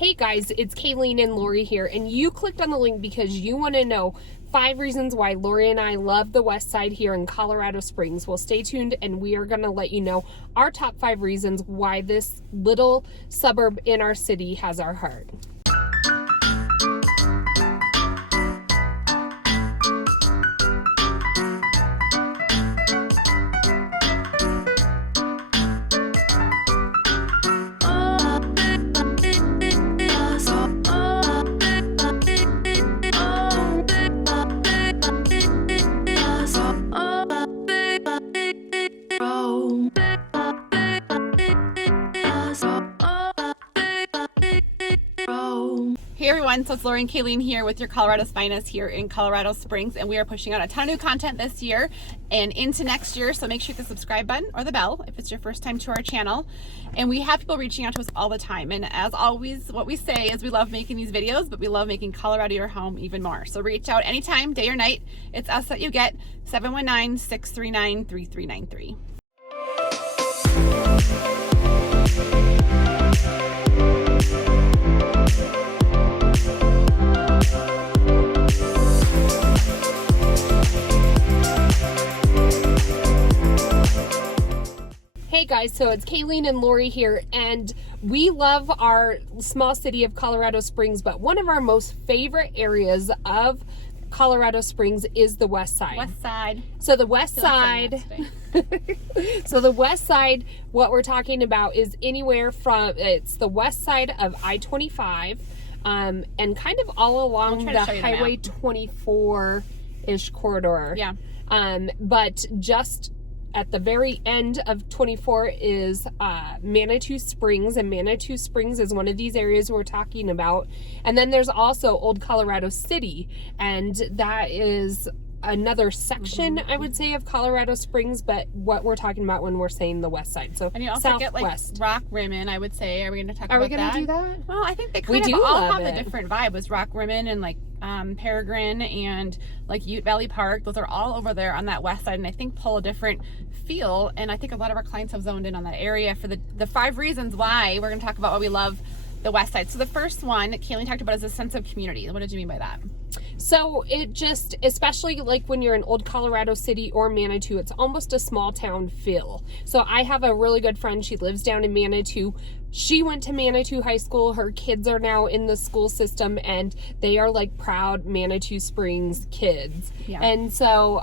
Hey guys, it's Kalene and Laurie here, and you clicked on the link because you want to know 5 reasons why Laurie and I love the West Side here in Colorado Springs. Well, stay tuned and we are going to let you know our top 5 reasons why this little suburb in our city has our heart. Hey everyone, so it's Laurie and Kalene here with your Colorado's Finest here in Colorado Springs, and we are pushing out a ton of new content this year and into next year, so make sure you hit the subscribe button or the bell if it's your first time to our channel. And we have people reaching out to us all the time, and as always, what we say is we love making these videos, but we love making Colorado your home even more. So reach out anytime, day or night. It's us that you get, 719-639-3393. Hey guys, so it's Kalene and Laurie here, and we love our small city of Colorado Springs, but one of our most favorite areas of Colorado Springs is the West Side. West Side. So the West Side, what we're talking about is anywhere from, it's the west side of I-25, and kind of all along the Highway 24-ish corridor. Yeah. But just at the very end of 24 is Manitou Springs, and Manitou Springs is one of these areas we're talking about. And then there's also Old Colorado City, and that is another section, I would say, of Colorado Springs, but what we're talking about when we're saying the west side. So and you also southwest. Get like Rock Rimmon, I would say. Are we going to talk about that? Are we going to do that? Well, I think they kind of all have a different vibe. With Rock Rimmon and like Peregrine and like Ute Valley Park, those are all over there on that west side, and I think pull a different feel. And I think a lot of our clients have zoned in on that area for the 5 reasons why we're going to talk about why we love the west side. So the first one Kalene talked about is a sense of community. What did you mean by that? So it just, especially like when you're in Old Colorado City or Manitou, it's almost a small town feel. So I have a really good friend, she lives down in Manitou. She went to Manitou High School. Her kids are now in the school system, and they are like proud Manitou Springs kids. Yeah. And so,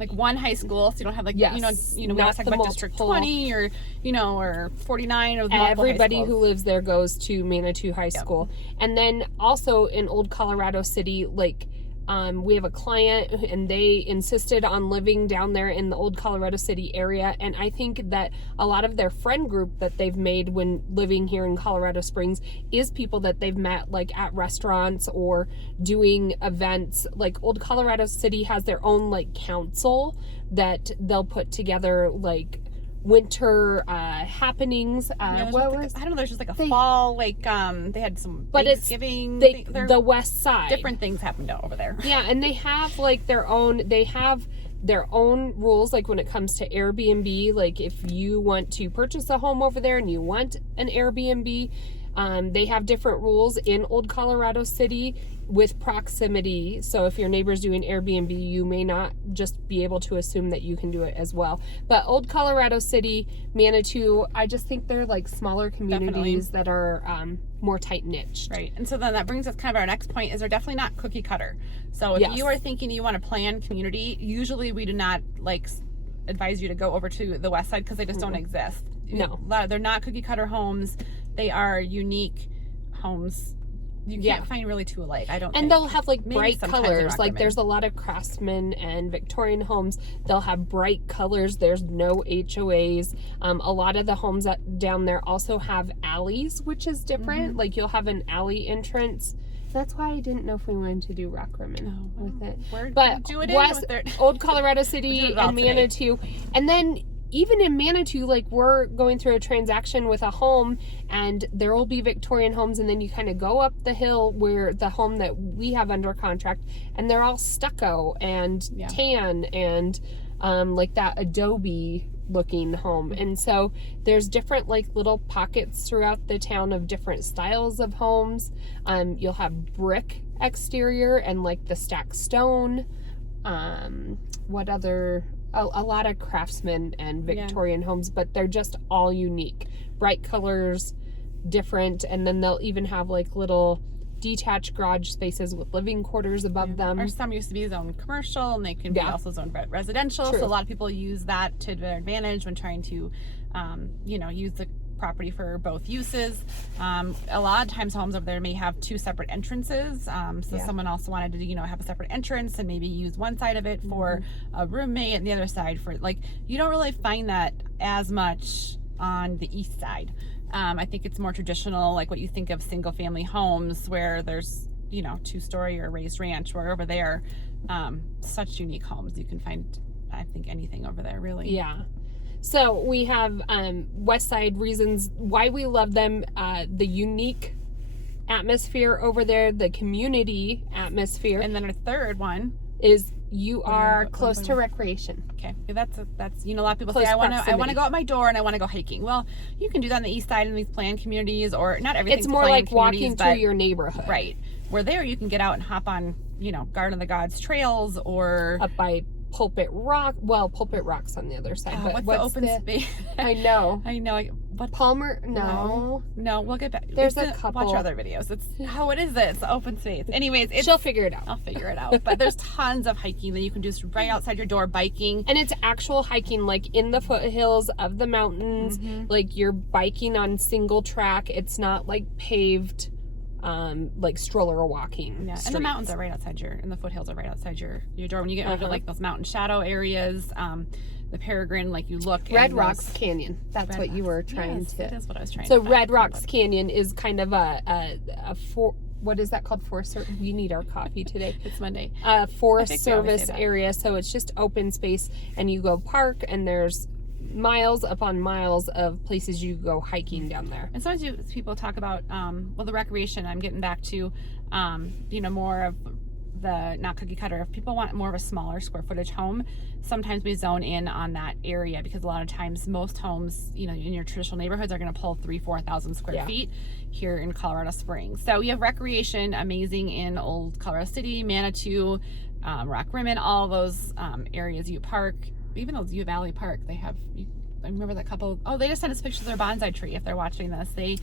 like one high school, so you don't have like, yes, we don't talk about District 20 or, or 49 or the everybody who lives there goes to Manitou High School. And then also in Old Colorado City, like, we have a client and they insisted on living down there in the Old Colorado City area, and I think that a lot of their friend group that they've made when living here in Colorado Springs is people that they've met like at restaurants or doing events. Like Old Colorado City has their own like council that they'll put together like winter happenings. I don't know, there's just like a fall, like they had some Thanksgiving. The west side. Different things happened over there. Yeah, and they have like their own rules, like when it comes to Airbnb. Like if you want to purchase a home over there and you want an Airbnb, they have different rules in Old Colorado City with proximity. So if your neighbor's doing Airbnb, you may not just be able to assume that you can do it as well. But Old Colorado City, Manitou, I just think they're like smaller communities that are more tight-knit. Right. And so then that brings us kind of our next point is they're definitely not cookie cutter. So if you are thinking you want to plan community, usually we do not like advise you to go over to the west side because they just don't exist. No. They're not cookie cutter homes. They are unique homes. You can't find really two alike, I don't think. And they'll have like Maybe bright colors. Like there's a lot of Craftsman and Victorian homes. They'll have bright colors. There's no HOAs. A lot of the homes that down there also have alleys, which is different. Like you'll have an alley entrance. That's why I didn't know if we wanted to do Rock Rimmon with it. But Old Colorado City and Manitou. And then even in Manitou, like we're going through a transaction with a home and there will be Victorian homes, and then you kind of go up the hill where the home that we have under contract, and they're all stucco and tan and like that adobe looking home. And so there's different like little pockets throughout the town of different styles of homes. You'll have brick exterior and like the stacked stone. What other? A lot of craftsman and Victorian homes, but they're just all unique. Bright colors, different, and then they'll even have like little detached garage spaces with living quarters above them. Or some used to be zoned commercial, and they can be also zoned residential. True. So a lot of people use that to their advantage when trying to, use the property for both uses. A lot of times homes over there may have two separate entrances. So someone also wanted to, have a separate entrance and maybe use one side of it for a roommate and the other side for like, you don't really find that as much on the east side. I think it's more traditional, like what you think of single family homes where there's, 2-story or raised ranch, where over there, such unique homes. You can find, I think, anything over there really. Yeah. So we have West Side reasons why we love them, the unique atmosphere over there, the community atmosphere. And then our third one is you are close to recreation. Okay, that's a lot of people say I want to go out my door and I want to go hiking. Well, you can do that on the east side in these planned communities, or not everything. It's more like walking through your neighborhood, right? Where there you can get out and hop on, Garden of the Gods trails, or up by Pulpit Rock. Well, Pulpit Rock's on the other side. But what's the open space? I know. What Palmer? No, we'll get back. There's a couple. Watch our other videos. What is this? Open space. Anyways, she'll figure it out. I'll figure it out. But there's tons of hiking that you can do right outside your door, biking. And it's actual hiking, like in the foothills of the mountains. Like you're biking on single track. It's not like paved. Like stroller walking. Yeah, and the mountains are right outside and the foothills are right outside your door. When you get into like those mountain shadow areas, the Peregrine, like you look. Red Rocks Canyon. That's what you were trying to. That is what I was trying. So Red Rocks Canyon is kind of what is that called? We need our coffee today. It's Monday. Forest Service area. So it's just open space, and you go park, and there's miles upon miles of places you go hiking down there. And sometimes people talk about the recreation. I'm getting back to more of the not cookie cutter. If people want more of a smaller square footage home, sometimes we zone in on that area, because a lot of times most homes in your traditional neighborhoods are going to pull 3,000-4,000 square feet here in Colorado Springs. So we have recreation amazing in Old Colorado City, Manitou, Rock Rimmon, all those areas. Ute Park, even those Ute Valley Park, they have. I remember that couple. Oh, they just sent us pictures of their bonsai tree. If they're watching this, they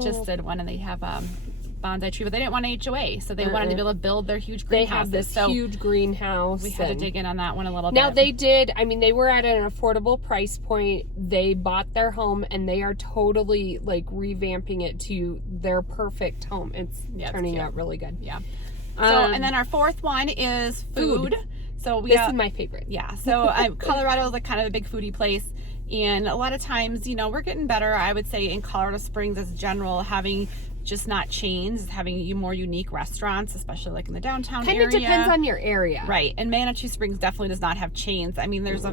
just did one, and they have bonsai tree, but they didn't want an HOA, so they wanted to be able to build their huge greenhouse. They have this huge greenhouse. We had to dig in on that one a little bit. Now they did. I mean, they were at an affordable price point. They bought their home, and they are totally like revamping it to their perfect home. It's turning out really good. Yeah. So, and then our fourth one is food. So this is my favorite. Yeah. So Colorado is like kind of a big foodie place. And a lot of times, we're getting better, I would say, in Colorado Springs as general, having just not chains, having more unique restaurants, especially like in the downtown area. Kind of depends on your area. Right. And Manitou Springs definitely does not have chains. I mean, there's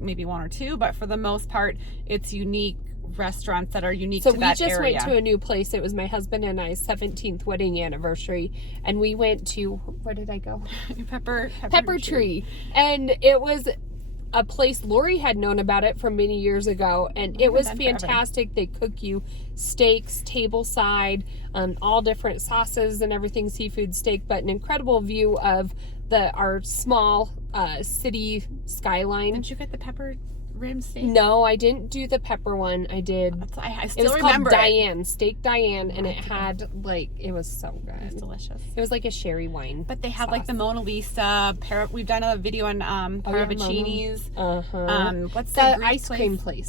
maybe one or two, but for the most part, it's unique restaurants that are unique to that area. So we just went to a new place. It was my husband and I's 17th wedding anniversary, and we went to, where did I go? Pepper Tree. And it was a place Laurie had known about it from many years ago, and it was fantastic. They cook you steaks, tableside, all different sauces and everything, seafood, steak, but an incredible view of our small city skyline. Didn't you get the pepper rim steak? No, I didn't do the pepper one. I did. I still it was remember called Diane, Steak Diane, and it had it was so good. It was delicious. It was like a sherry wine. But they have like the Mona Lisa. We've done a video on Paravicini's. What's the ice cream place?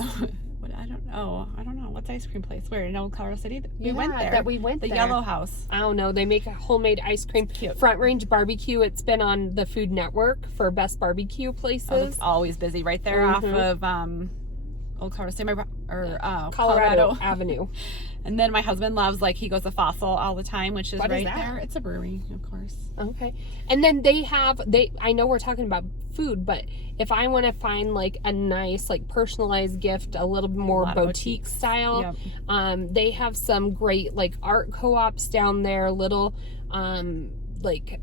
I don't know. What's ice cream place? Where, in Old Colorado City? We went there. The there. Yellow House. I don't know. They make a homemade ice cream. Cute. Front Range Barbecue. It's been on the Food Network for best barbecue places. Oh, it's always busy right there off of Old Colorado City Colorado Avenue. And then my husband loves, he goes to Fossil all the time, which is what right is there. It's a brewery, of course. Okay. And then I know we're talking about food, but if I want to find a nice personalized gift, a little more boutique style, they have some great art co-ops down there, little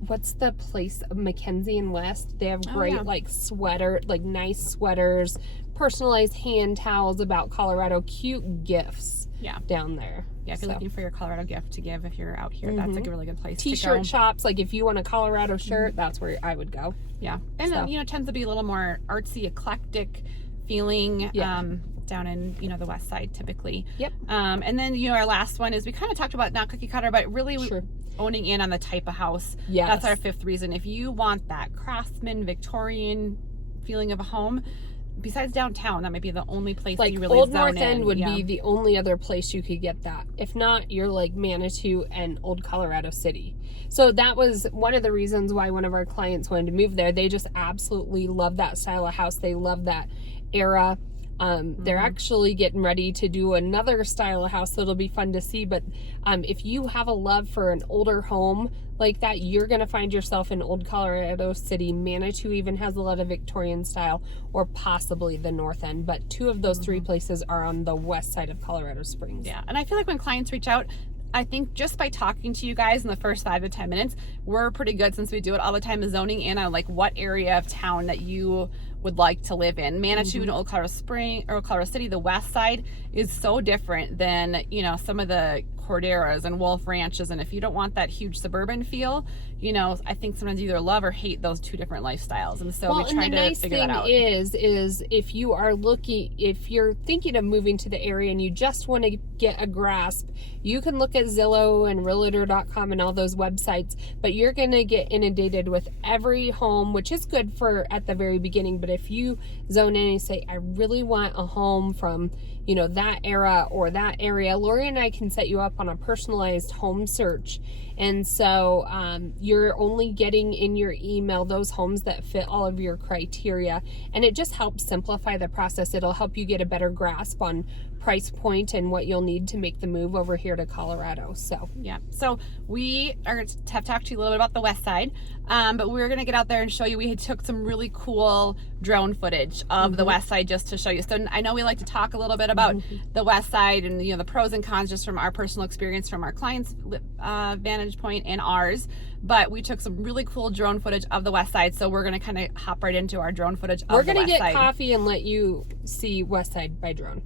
what's the place, Mackenzie and West? They have great sweater, nice sweaters, personalized hand towels about Colorado, cute gifts Yeah. down there. Yeah, if you're looking for your Colorado gift to give if you're out here, that's like a really good place to go. T-shirt shops, like if you want a Colorado shirt, that's where I would go. Yeah. And So. you know, it tends to be a little more artsy, eclectic feeling down in, you know, the west side typically. Yep. And then, you know, our last one is we kind of talked about not cookie cutter, but really Sure. owning in on the type of house. Yes. That's our fifth reason. If you want that craftsman, Victorian feeling of a home, besides downtown, that might be the only place that Like you really Old zone North in. End would be the only other place you could get that. If not, you're like Manitou and Old Colorado City. So that was one of the reasons why one of our clients wanted to move there. They just absolutely love that style of house. They love that era. They're actually getting ready to do another style of house that'll be fun to see. But if you have a love for an older home like that, you're going to find yourself in Old Colorado City. Manitou even has a lot of Victorian style, or possibly the North End. But two of those three places are on the west side of Colorado Springs. Yeah, and I feel like when clients reach out, I think just by talking to you guys in the first 5 to 10 minutes, we're pretty good, since we do it all the time, is zoning in on like what area of town that you would like to live in. Manitou and Old Colorado City, the west side, is so different than, you know, some of the Corderas and Wolf Ranches. And if you don't want that huge suburban feel, you know, I think sometimes you either love or hate those two different lifestyles. And so we try to figure that out. The nice thing is if you are if you're thinking of moving to the area and you just want to get a grasp, you can look at Zillow and Realtor.com and all those websites, but you're going to get inundated with every home, which is good for at the very beginning. But if you zone in and say, I really want a home from, you know, that era or that area, Laurie and I can set you up on a personalized home search. And so you're only getting in your email those homes that fit all of your criteria. And it just helps simplify the process. It'll help you get a better grasp on price point and what you'll need to make the move over here to Colorado. So yeah, so we have talked to you a little bit about the west side, but we're going to get out there and show you. We took some really cool drone footage of the west side just to show you. So I know we like to talk a little bit about the west side and, you know, the pros and cons just from our personal experience, from our clients' vantage point and ours, but we took some really cool drone footage of the west side. So we're going to kind of hop right into our drone footage of the west side. We're going to get coffee and let you see west side by drone.